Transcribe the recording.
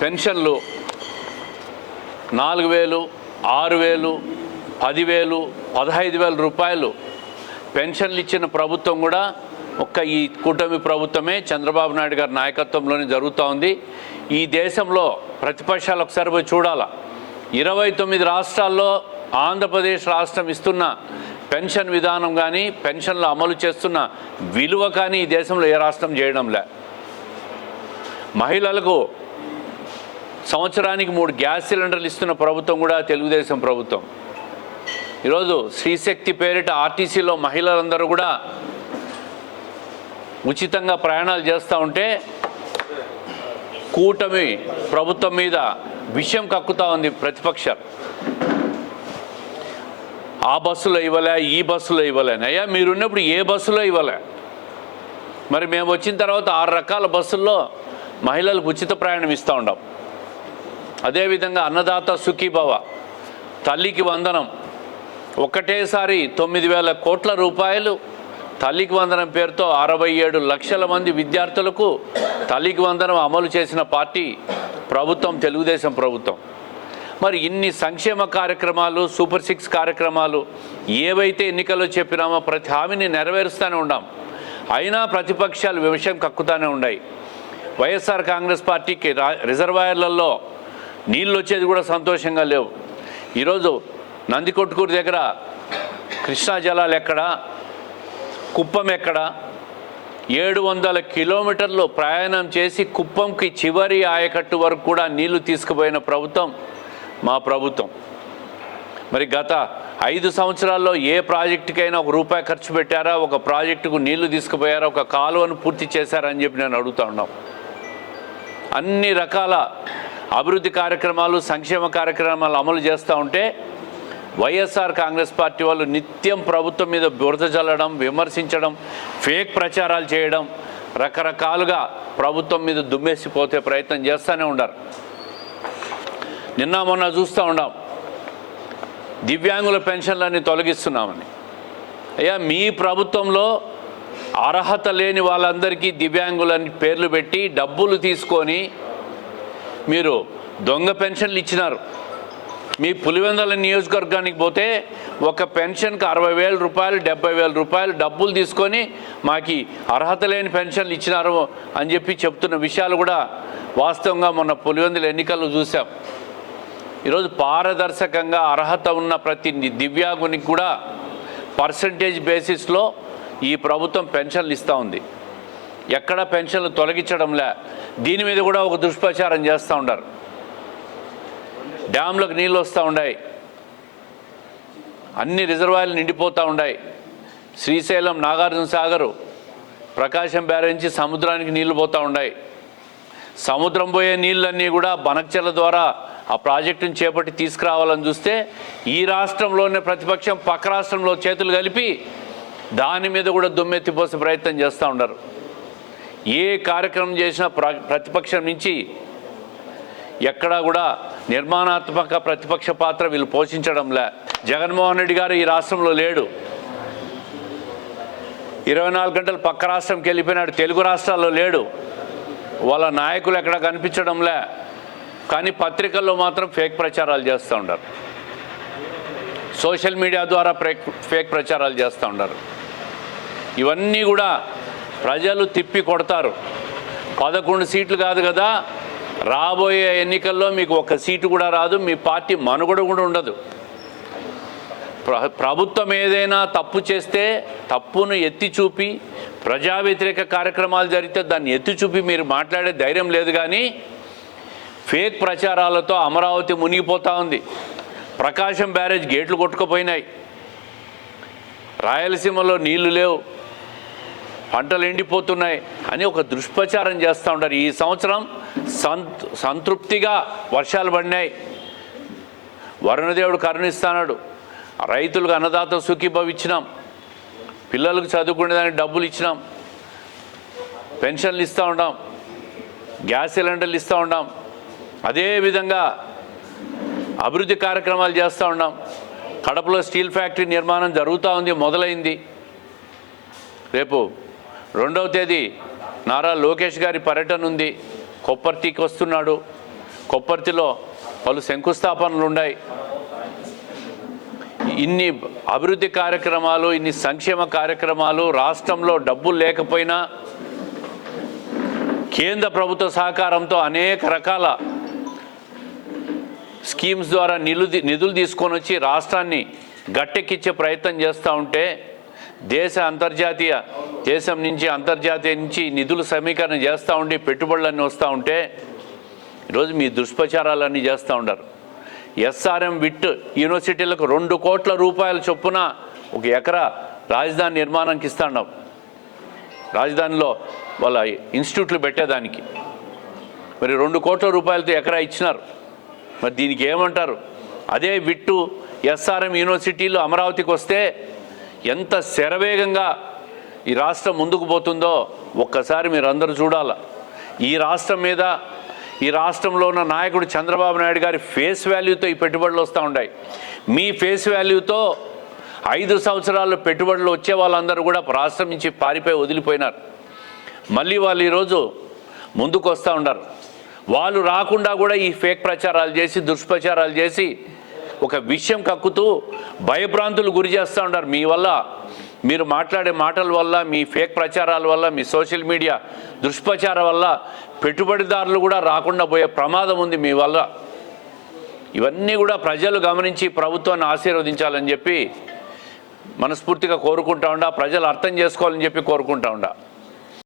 పెన్షన్లు నాలుగు వేలు ఆరు వేలు పదివేలు పదహైదు వేల రూపాయలు. పెన్షన్లు ఇచ్చిన ప్రభుత్వం కూడా ఒక్క ఈ కూటమి ప్రభుత్వమే చంద్రబాబు నాయుడు గారి నాయకత్వంలోనే జరుగుతూ ఉంది. ఈ దేశంలో ప్రతిపక్షాలు ఒకసారి పోయి చూడాలా. ఇరవై తొమ్మిది రాష్ట్రాల్లో ఆంధ్రప్రదేశ్ రాష్ట్రం ఇస్తున్న పెన్షన్ విధానం కానీ పెన్షన్లు అమలు చేస్తున్న విలువ కానీ ఈ దేశంలో ఏ రాష్ట్రం చేయడంలే. మహిళలకు సంవత్సరానికి మూడు గ్యాస్ సిలిండర్లు ఇస్తున్న ప్రభుత్వం కూడా తెలుగుదేశం ప్రభుత్వం. ఈరోజు శ్రీశక్తి పేరిట ఆర్టీసీలో మహిళలందరూ కూడా ఉచితంగా ప్రయాణాలు చేస్తూ ఉంటే కూటమి ప్రభుత్వం మీద విషయం కక్కుతా ఉంది ప్రతిపక్షాలు. ఆ బస్సులో ఇవ్వలే ఈ బస్సులో ఇవ్వలే. అయ్యా మీరున్నప్పుడు ఏ బస్సులో ఇవ్వలే? మరి మేము వచ్చిన తర్వాత ఆరు రకాల బస్సుల్లో మహిళలకు ఉచిత ప్రయాణం ఇస్తూ ఉంటాం అదేవిధంగా అన్నదాత సుఖీభవ. తల్లికి వందనం. ఒకటేసారి తొమ్మిది వేల కోట్ల రూపాయలు. తల్లికి వందనం పేరుతో అరవై ఏడు లక్షల మంది విద్యార్థులకు తల్లికి వందనం అమలు చేసిన పార్టీ ప్రభుత్వం తెలుగుదేశం ప్రభుత్వం. మరి ఇన్ని సంక్షేమ కార్యక్రమాలు సూపర్ సిక్స్ కార్యక్రమాలు ఏవైతే ఎన్నికల్లో చెప్పినామో ప్రతి హామీని నెరవేరుస్తూనే ఉన్నాం అయినా ప్రతిపక్షాలు విమర్శం కక్కుతానే ఉన్నాయి వైఎస్ఆర్ కాంగ్రెస్ పార్టీకి రిజర్వాయర్లలో నీళ్ళు వచ్చేది కూడా సంతోషంగా లేవు. ఈరోజు నందికొట్టుకూరు దగ్గర కృష్ణా జలాలు ఎక్కడ? కుప్పం ఎక్కడ? ఏడు వందల కిలోమీటర్లు ప్రయాణం చేసి కుప్పంకి చివరి ఆయకట్టు వరకు కూడా నీళ్ళు తీసుకుపోయిన ప్రభుత్వం మా ప్రభుత్వం. మరి గత ఐదు సంవత్సరాల్లో ఏ ప్రాజెక్టుకైనా ఒక రూపాయి ఖర్చు పెట్టారా? ఒక ప్రాజెక్టుకు నీళ్ళు తీసుకుపోయారా? ఒక కాలువను పూర్తి చేశారా అని చెప్పి నేను అడుగుతా ఉన్నాం. అన్ని రకాల అభివృద్ధి కార్యక్రమాలు సంక్షేమ కార్యక్రమాలు అమలు చేస్తూ ఉంటే వైఎస్ఆర్ కాంగ్రెస్ పార్టీ వాళ్ళు నిత్యం ప్రభుత్వం మీద బురద చల్లడం విమర్శించడం ఫేక్ ప్రచారాలు చేయడం రకరకాలుగా ప్రభుత్వం మీద దుమ్మేసిపోతే ప్రయత్నం చేస్తూనే ఉన్నారు నిన్న మొన్న చూస్తూ ఉన్నాం దివ్యాంగుల పెన్షన్లన్నీ తొలగిస్తున్నామని. అయ్యా మీ ప్రభుత్వంలో అర్హత లేని వాళ్ళందరికీ దివ్యాంగులని పేర్లు పెట్టి డబ్బులు తీసుకొని మీరు దొంగ పెన్షన్లు ఇచ్చినారు. మీ పులివెందల నియోజకవర్గానికి పోతే ఒక పెన్షన్కి అరవై వేల రూపాయలు డెబ్బై వేల రూపాయలు డబ్బులు తీసుకొని మాకు అర్హత లేని పెన్షన్లు ఇచ్చినారు అని చెప్పి చెప్తున్న విషయాలు కూడా వాస్తవంగా మొన్న పులివెందుల ఎన్నికల్లో చూసాం ఈరోజు పారదర్శకంగా అర్హత ఉన్న ప్రతి దివ్యాంగునికి కూడా పర్సంటేజ్ బేసిస్లో ఈ ప్రభుత్వం పెన్షన్లు ఇస్తూ ఉంది. ఎక్కడ పెన్షన్లు తొలగించడంలే. దీని మీద కూడా ఒక దుష్ప్రచారం చేస్తూ ఉన్నారు డ్యాంలకు నీళ్ళు వస్తూ ఉన్నాయి అన్ని రిజర్వాయర్లు నిండిపోతూ ఉన్నాయి శ్రీశైలం నాగార్జున సాగరు ప్రకాశం బ్యారేజ్ సముద్రానికి నీళ్ళు పోతూ ఉన్నాయి సముద్రం పోయే నీళ్ళన్నీ కూడా బనక్చెల ద్వారా ఆ ప్రాజెక్టును చేపట్టి తీసుకురావాలని చూస్తే ఈ రాష్ట్రంలోనే ప్రతిపక్షం పక్క రాష్ట్రంలో చేతులు కలిపి దాని మీద కూడా దుమ్మెత్తిపోసే ప్రయత్నం చేస్తూ ఉన్నారు ఏ కార్యక్రమం చేసినా ప్రతిపక్షం నుంచి ఎక్కడా కూడా నిర్మాణాత్మక ప్రతిపక్ష పాత్ర వీళ్ళు పోషించడంలే. జగన్మోహన్ రెడ్డి గారు ఈ రాష్ట్రంలో లేడు. ఇరవై నాలుగు గంటలు పక్క రాష్ట్రంకి వెళ్ళిపోయినాడు తెలుగు రాష్ట్రాల్లో లేడు. వాళ్ళ నాయకులు ఎక్కడ కనిపించడంలే. కానీ పత్రికల్లో మాత్రం ఫేక్ ప్రచారాలు చేస్తూ ఉంటారు సోషల్ మీడియా ద్వారా ఫేక్ ఫేక్ ప్రచారాలు చేస్తూ ఉంటారు ఇవన్నీ కూడా ప్రజలు తిప్పి కొడతారు. పదకొండు సీట్లు కాదు కదా రాబోయే ఎన్నికల్లో మీకు ఒక సీటు కూడా రాదు మీ పార్టీ మనుగడ కూడా ఉండదు. ప్ర ప్రభుత్వం ఏదైనా తప్పు చేస్తే తప్పును ఎత్తి చూపి ప్రజా వ్యతిరేక కార్యక్రమాలు జరిగితే దాన్ని ఎత్తి చూపి మీరు మాట్లాడే ధైర్యం లేదు కానీ ఫేక్ ప్రచారాలతో అమరావతి మునిగిపోతూ ఉంది. ప్రకాశం బ్యారేజ్ గేట్లు కొట్టుకుపోయినాయి. రాయలసీమలో నీళ్ళు లేవు. పంటలు ఎండిపోతున్నాయి అని ఒక దుష్ప్రచారం చేస్తూ ఉంటారు ఈ సంవత్సరం సంతృప్తిగా వర్షాలు పడినాయి. వరుణదేవుడు కరుణిస్తాడు రైతులకు అన్నదాత సుఖీభవిచ్చినాం పిల్లలకు చదువుకునేదానికి డబ్బులు ఇచ్చినాం. పెన్షన్లు ఇస్తూ ఉన్నాం. గ్యాస్ సిలిండర్లు ఇస్తూ ఉన్నాం. అదేవిధంగా అభివృద్ధి కార్యక్రమాలు చేస్తూ ఉన్నాం. కడపలో స్టీల్ ఫ్యాక్టరీ నిర్మాణం జరుగుతూ ఉంది మొదలైంది. రేపు రెండవ తేదీ నారా లోకేష్ గారి పర్యటన ఉంది. కొప్పర్తికి వస్తున్నాడు. కొప్పర్తిలో పలు శంకుస్థాపనలు ఉన్నాయి. ఇన్ని అభివృద్ధి కార్యక్రమాలు ఇన్ని సంక్షేమ కార్యక్రమాలు రాష్ట్రంలో డబ్బులు లేకపోయినా కేంద్ర ప్రభుత్వ సహకారంతో అనేక రకాల స్కీమ్స్ ద్వారా నిధులు నిధులు తీసుకొని వచ్చి రాష్ట్రాన్ని గట్టెక్కిచ్చే ప్రయత్నం చేస్తూ ఉంటే దేశ అంతర్జాతీయ దేశం నుంచి అంతర్జాతీయ నుంచి నిధులు సమీకరణ చేస్తూ ఉండి పెట్టుబడులన్నీ వస్తూ ఉంటే ఈరోజు మీ దుష్ప్రచారాలన్నీ చేస్తూ ఉండరు. ఎస్ఆర్ఎం విట్ యూనివర్సిటీలకు రెండు కోట్ల రూపాయల చొప్పున ఒక ఎకరా రాజధాని నిర్మాణానికి ఇస్తా ఇస్తాండం రాజధానిలో వాళ్ళ ఇన్స్టిట్యూట్లు పెట్టేదానికి. మరి రెండు కోట్ల రూపాయలతో ఎకరా ఇచ్చినారు. మరి దీనికి ఏమంటారు? అదే విట్టు ఎస్ఆర్ఎం యూనివర్సిటీలు అమరావతికి వస్తే ఎంత శరవేగంగా ఈ రాష్ట్రం ముందుకు పోతుందో ఒక్కసారి మీరు అందరూ చూడాల. ఈ రాష్ట్రం మీద ఈ రాష్ట్రంలో ఉన్న నాయకుడు చంద్రబాబు నాయుడు గారి ఫేస్ వాల్యూతో ఈ పెట్టుబడులు వస్తూ ఉన్నాయి మీ ఫేస్ వాల్యూతో ఐదు సంవత్సరాల్లో పెట్టుబడులు వచ్చే వాళ్ళందరూ కూడా రాష్ట్రం నుంచి పారిపోయి వదిలిపోయినారు. మళ్ళీ వాళ్ళు ఈరోజు ముందుకు వస్తూ ఉన్నారు. వాళ్ళు రాకుండా కూడా ఈ ఫేక్ ప్రచారాలు చేసి దుష్ప్రచారాలు చేసి ఒక విషయం కక్కుతూ భయభ్రాంతులు గురి చేస్తూ ఉంటారు మీ వల్ల మీరు మాట్లాడే మాటల వల్ల మీ ఫేక్ ప్రచారాల వల్ల మీ సోషల్ మీడియా దుష్ప్రచారం వల్ల పెట్టుబడిదారులు కూడా రాకుండా పోయే ప్రమాదం ఉంది మీ వల్ల. ఇవన్నీ కూడా ప్రజలు గమనించి ప్రభుత్వాన్ని ఆశీర్వదించాలని చెప్పి మనస్ఫూర్తిగా కోరుకుంటా ఉండా ప్రజలు అర్థం చేసుకోవాలని చెప్పి కోరుకుంటా ఉండా.